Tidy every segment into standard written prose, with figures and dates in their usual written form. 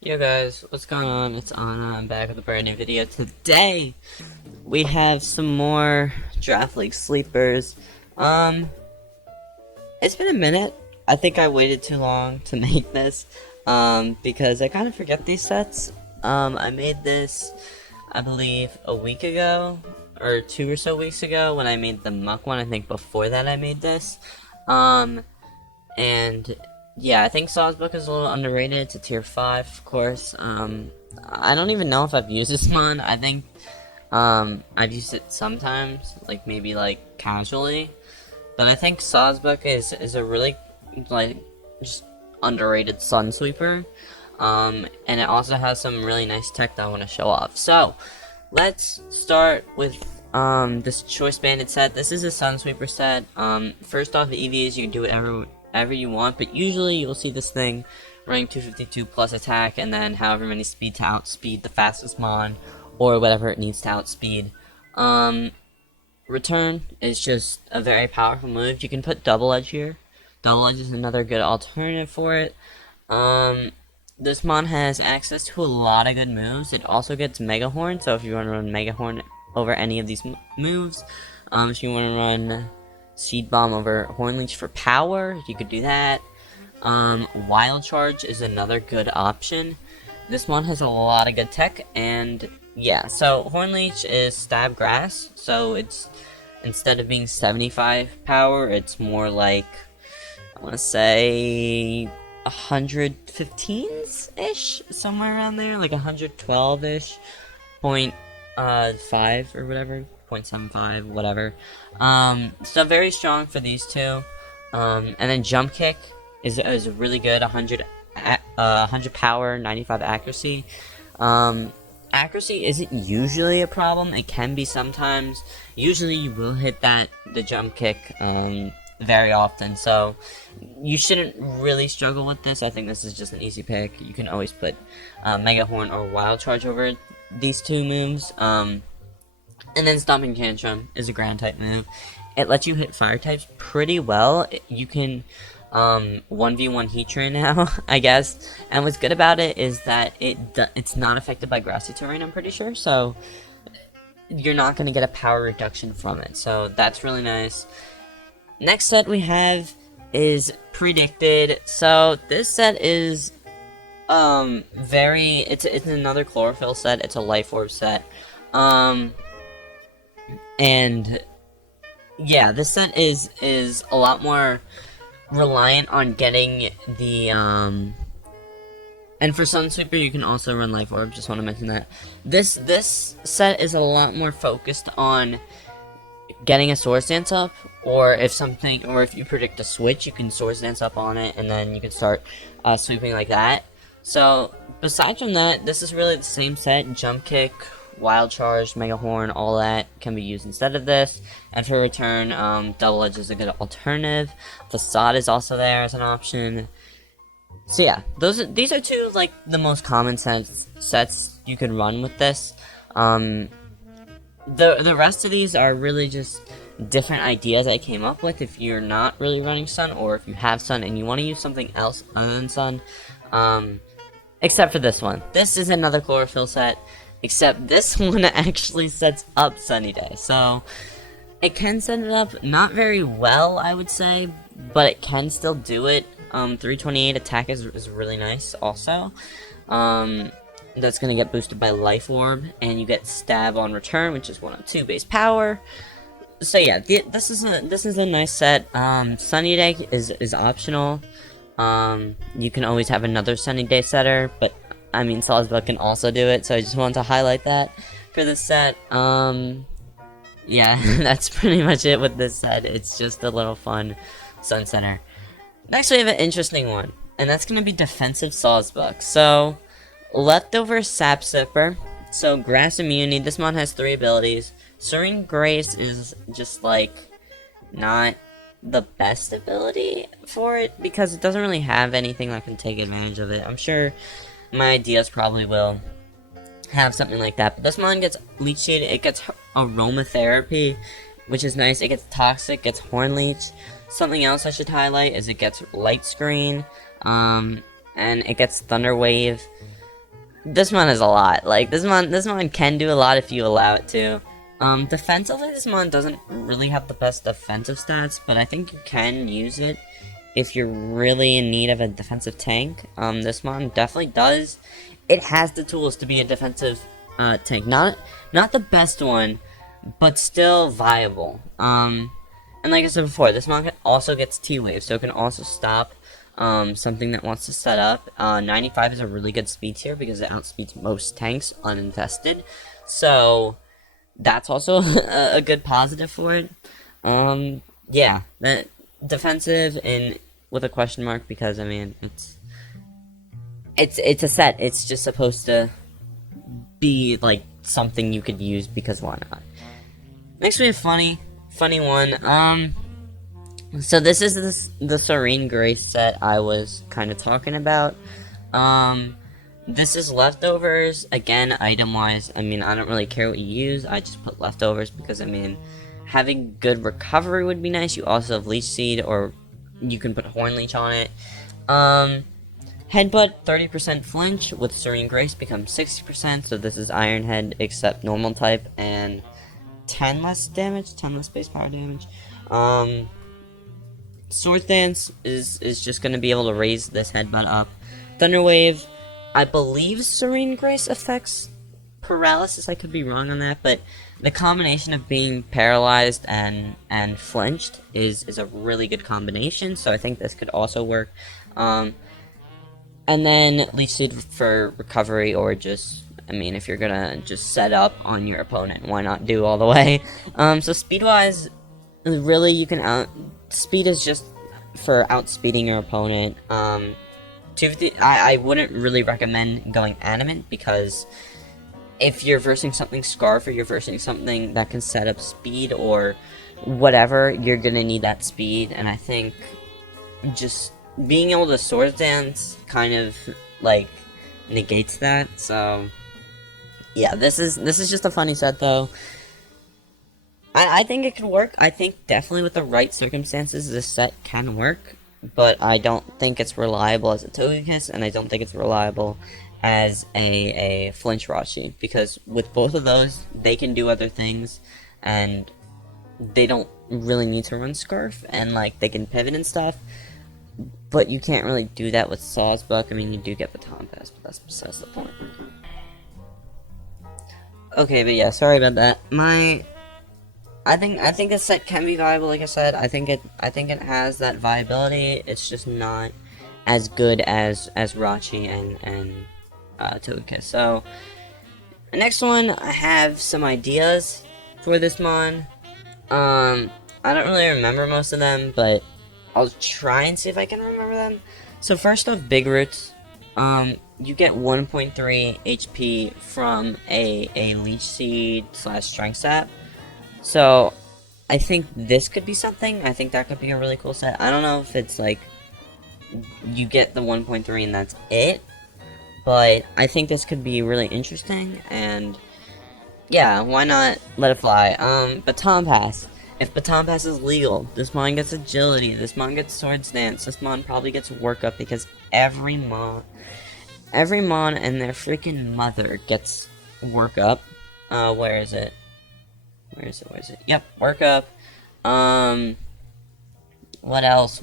Yo guys, what's going on? It's Anna. I'm back with a brand new video. Today, we have some more Draft League sleepers. It's been a minute. I think I waited too long to make this, because I kind of forget these sets. I made this, I believe, a week ago, or 2 or so weeks ago when I made the Muck one. I think before that I made this. And yeah, I think Sawsbuck is a little underrated. It's a tier 5, of course. I don't even know if I've used this mon. I think, I've used it sometimes, like, maybe, like, casually. But I think Sawsbuck is a really, like, just underrated Sun Sweeper. And it also has some really nice tech that I want to show off. So, let's start with, this Choice Banded set. This is a Sun Sweeper set. First off, the EVs, you can do whatever you want, but usually you'll see this thing running 252 plus attack, and then however many speed to outspeed the fastest mon, or whatever it needs to outspeed. Return is just a very powerful move. You can put Double Edge here. Double Edge is another good alternative for it. This mon has access to a lot of good moves. It also gets Mega Horn, so if you want to run Mega Horn over any of these moves, if you want to run Seed Bomb over Horn Leech for power, you could do that. Wild Charge is another good option. This one has a lot of good tech, and yeah, so Horn Leech is Stab Grass, so it's, instead of being 75 power, it's more like, I want to say, 115s-ish, somewhere around there, like 112-ish, 0.5 or whatever, 0.75, whatever. So very strong for these two. And then Jump Kick is really good, 100 power, 95 accuracy. Accuracy isn't usually a problem. It can be sometimes. Usually you will hit the Jump Kick, very often, so you shouldn't really struggle with this. I think this is just an easy pick. You can always put Mega Horn or Wild Charge over these two moves. And then Stomping Tantrum is a ground type move. It lets you hit fire types pretty well. You can 1v1 Heatran now, I guess. And what's good about it is that it's not affected by grassy terrain, I'm pretty sure. So you're not going to get a power reduction from it. So that's really nice. Next set we have is Predicted. So this set is it's another Chlorophyll set. It's a Life Orb set. And yeah, this set is a lot more reliant on getting the and for Sunsweeper you can also run Life Orb, just want to mention that. This set is a lot more focused on getting a Swords Dance up, or if you predict a switch, you can Swords Dance up on it, and then you can start sweeping like that. So besides from that, this is really the same set. Jump Kick, Wild Charge, Mega Horn, all that can be used instead of this. And for return, Double Edge is a good alternative. Facade is also there as an option. So yeah, these are two, like, the most common sets you could run with this. The rest of these are really just different ideas I came up with if you're not really running Sun, or if you have Sun and you want to use something else other than Sun. Except for this one. This is another Chlorophyll set, except this one actually sets up Sunny Day. So it can set it up not very well, I would say, but it can still do it. 328 attack is really nice also. That's going to get boosted by Life Orb, and you get Stab on return, which is 102 base power. So yeah, this is a nice set. Sunny Day is optional. You can always have another Sunny Day setter, but I mean Sawsbuck can also do it, so I just wanted to highlight that for this set. Yeah, that's pretty much it with this set. It's just a little fun Sun Center. Next we have an interesting one, and that's going to be Defensive Sawsbuck. So Leftover Sap Sipper. So Grass Immunity. This mon has 3 abilities. Serene Grace is just, like, not the best ability for it, because it doesn't really have anything that can take advantage of it. I'm sure my ideas probably will have something like that, but this mon gets Leech Seed. It gets Aromatherapy, which is nice. It gets Toxic, gets Horn Leech. Something else I should highlight is it gets Light Screen, and it gets Thunder Wave. this mon is a lot. Like, this mon can do a lot if you allow it to. Defensively, this mon doesn't really have the best defensive stats, but I think you can use it if you're really in need of a defensive tank. This mon definitely does. It has the tools to be a defensive tank. Not the best one, but still viable. And like I said before, this mon also gets T-Wave, so it can also stop something that wants to set up. 95 is a really good speed tier because it outspeeds most tanks uninvested. So that's also a good positive for it. Yeah, that defensive and with a question mark because I mean it's a set. It's just supposed to be like something you could use because why not? Next we have funny one. So this is the Serene Grace set I was kind of talking about. This is leftovers. Again, item-wise, I mean, I don't really care what you use. I just put leftovers because, I mean, having good recovery would be nice. You also have Leech Seed, or you can put Horn Leech on it. Headbutt, 30% flinch with Serene Grace becomes 60%. So this is Iron Head, except normal type, and 10 less damage, 10 less base power damage. Sword Dance is just going to be able to raise this headbutt up. Thunder Wave, I believe Serene Grace affects paralysis. I could be wrong on that, but the combination of being paralyzed and flinched is a really good combination. So I think this could also work. And then Leech Seed for recovery, or just, I mean, if you're gonna just set up on your opponent, why not do all the way? So speed-wise, really you can speed is just for outspeeding your opponent. 250, I wouldn't really recommend going Animate, because if you're versing something Scarf, or you're versing something that can set up speed or whatever, you're gonna need that speed, and I think just being able to Sword Dance kind of like negates that. So yeah, this is just a funny set though. I think it could work. I think definitely with the right circumstances this set can work, but I don't think it's reliable as a Togekiss, and I don't think it's reliable as a Flinch Rashi, because with both of those they can do other things and they don't really need to run Scarf, and like they can pivot and stuff. But you can't really do that with Sawsbuck. I mean, you do get Baton Pass, but that's besides the point. Okay, but yeah, sorry about that. I think this set can be viable. Like I said, I think it has that viability. It's just not as good as Rachi and Togekiss. So the next one, I have some ideas for this mon. I don't really remember most of them, but I'll try and see if I can remember them. So first off, Big Roots. You get 1.3 HP from a Leech Seed / Strength Sap. So I think this could be something. I think that could be a really cool set. I don't know if it's like you get the 1.3 and that's it, but I think this could be really interesting, and yeah, why not let it fly? Baton Pass. If Baton Pass is legal, this mon gets Agility, this mon gets Sword Dance, this mon probably gets Work Up, because every mon and their freaking mother gets Work Up. Where is it? Yep, Work Up. What else?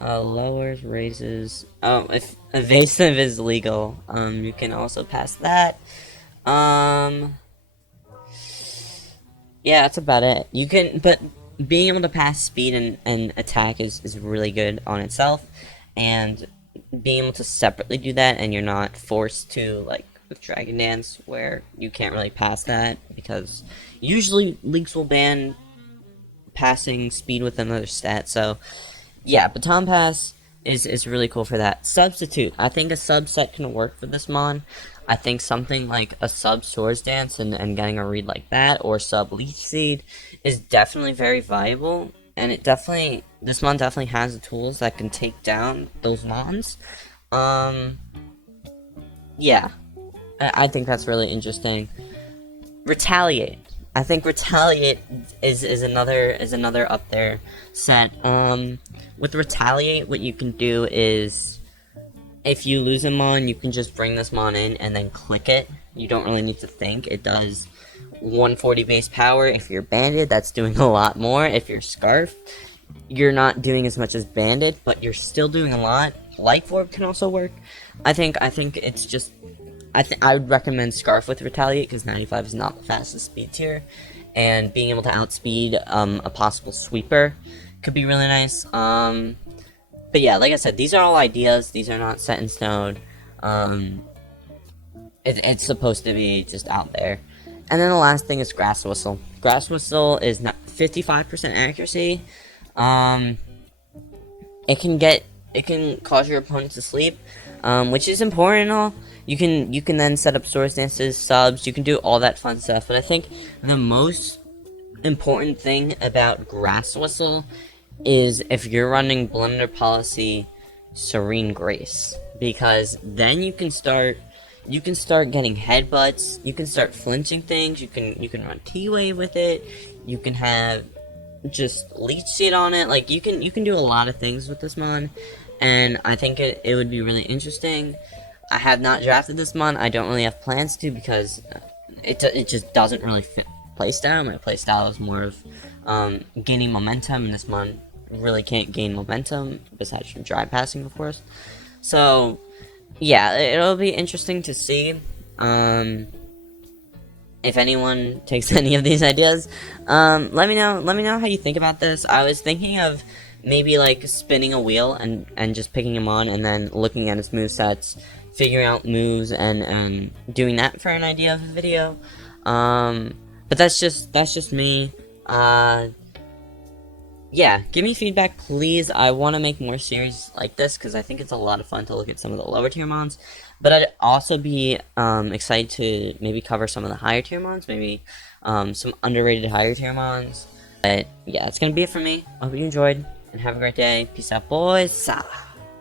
Lowers, raises. Oh, if Evasive is legal, you can also pass that. Yeah, that's about it. You can, but being able to pass speed and attack is really good on itself, and being able to separately do that, and you're not forced to, like with Dragon Dance, where you can't really pass that, because usually leagues will ban passing speed with another stat. So yeah, Baton Pass is really cool for that. Substitute. I think a subset can work for this mon. I think something like a sub Swords Dance and getting a read like that, or sub Leech Seed, is definitely very viable, and this mon definitely has the tools that can take down those mons. Yeah, I think that's really interesting. Retaliate. I think Retaliate is another up there set. With Retaliate, what you can do is if you lose a mon, you can just bring this mon in and then click it. You don't really need to think. It does 140 base power. If you're Bandit, that's doing a lot more. If you're Scarf, you're not doing as much as Bandit, but you're still doing a lot. Life Orb can also work. I think it's just... I would recommend Scarf with Retaliate, because 95 is not the fastest speed tier. And being able to outspeed a possible sweeper could be really nice. But yeah, like I said, these are all ideas. These are not set in stone. It's supposed to be just out there. And then the last thing is Grass Whistle. Grass Whistle is not 55% accuracy. It can cause your opponent to sleep, which is important and all. You can then set up Swords Dances, subs. You can do all that fun stuff. But I think the most important thing about Grass Whistle is if you're running Blender Policy Serene Grace, because then you can start getting headbutts, you can start flinching things, you can run T-Wave with it, you can have just Leech Seed on it, like you can do a lot of things with this mon, and I think it would be really interesting. I have not drafted this mon, I don't really have plans to, because it just doesn't really fit playstyle. My playstyle is more of gaining momentum, and this mon really can't gain momentum besides from dry passing, of course. So yeah, it'll be interesting to see if anyone takes any of these ideas. Let me know how you think about this. I was thinking of maybe like spinning a wheel and just picking him on, and then looking at his movesets, figuring out moves, and doing that for an idea of a video. But that's just me. Yeah, give me feedback, please. I want to make more series like this, because I think it's a lot of fun to look at some of the lower tier mons. But I'd also be excited to maybe cover some of the higher tier mons, maybe some underrated higher tier mons. But yeah, that's going to be it for me. I hope you enjoyed, and have a great day. Peace out, boys.